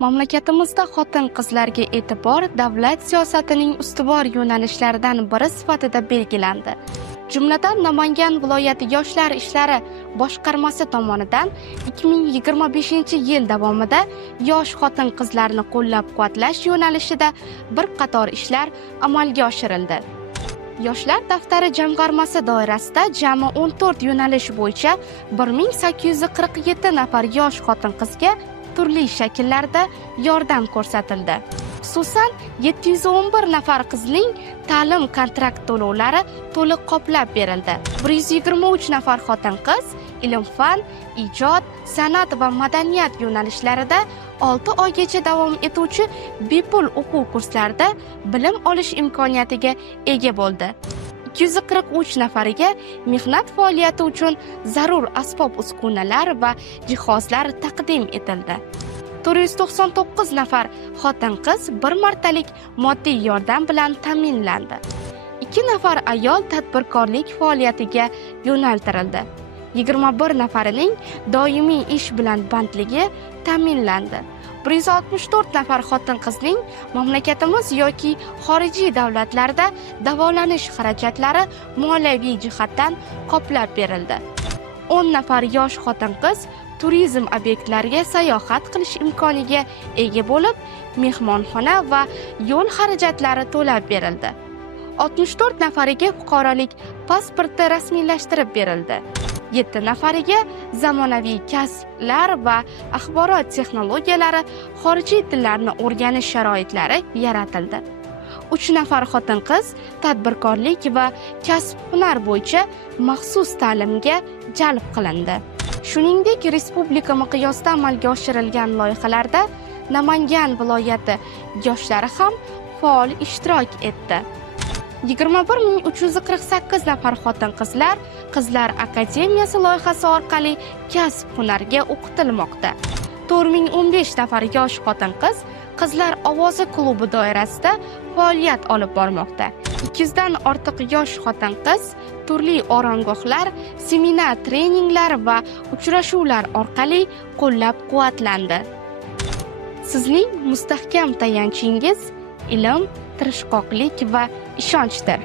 Mamlakatimizda xotin-qizlarga e'tibor davlat siyosatining ustuvor yo'nalishlaridan biri sifatida belgilandi. Jumladan, Namangan viloyati Yoshlar ishlari boshqarmasi tomonidan 2025-yil davomida yosh xotin-qizlarni qo'llab-quvvatlash yo'nalishida bir qator ishlar amalga oshirildi. Yoshlar daftari jamg'armasi doirasida jami 14 yo'nalish bo'yicha 1847 nafar yosh xotin-qizga turli shakllarda yordam ko'rsatildi. Xususan, 711 nafar qizning ta'lim kontrakt to'lovlari to'liq qoplab berildi. 123 nafar xotin-qiz ilm-fan, ijod, san'at va madaniyat yo'nalishlarida 6 oygacha davom etuvchi bepul o'quv kurslarida bilim olish imkoniyatiga ega bo'ldi. 243 nafariga mehnat faoliyati uchun zarur asbob-uskunalar va jihozlar taqdim etildi. 499 nafar xotin-qiz bir martalik moddiy yordam bilan ta'minlandi. 2 nafar ayol tadbirkorlik faoliyatiga yo'naltirildi. 21 nafarining doimiy ish bilan bandligi ta'minlandi. 164 nafar xotin-qizning mamlakatimiz yoki xorijiy davlatlarda davolanish xarajatlari moliyaviy jihatdan qoplab berildi. 10 nafar yosh xotin-qiz turizm obyektlariga sayohat qilish imkoniga ega bo'lib, mehmonxona va yo'l xarajatlari to'lab berildi. 64 nafariga fuqarolik pasporti rasmiylashtirib berildi. 7 nafariga zamonaviy kasblar va axborot texnologiyalari, xorijiy tillarni o'rganish sharoitlari yaratildi. 3 nafar xotin-qiz tadbirkorlik va kasb-hunar bo'yicha maxsus ta'limga jalb qilindi. Shuningdek, respublika miqyosida amalga oshirilgan loyihalarda Namangan viloyati yoshlari ham faol ishtirok etdi. 21348 nafar xotin-qizlar Qizlar akademiyasi loyihasi orqali kasb-hunarga o'qitilmoqda. 4015 nafar yosh xotin-qiz Qizlar ovozi klubi doirasida faoliyat olib bormoqda. 200 dan ortiq yosh xotin-qiz turli oromgohlar, seminar, treninglar va uchrashuvlar orqali qo'llab-quvvatlandi. Sizning mustahkam tayanchingiz ilm, tirishqoqlik va ishonchdir.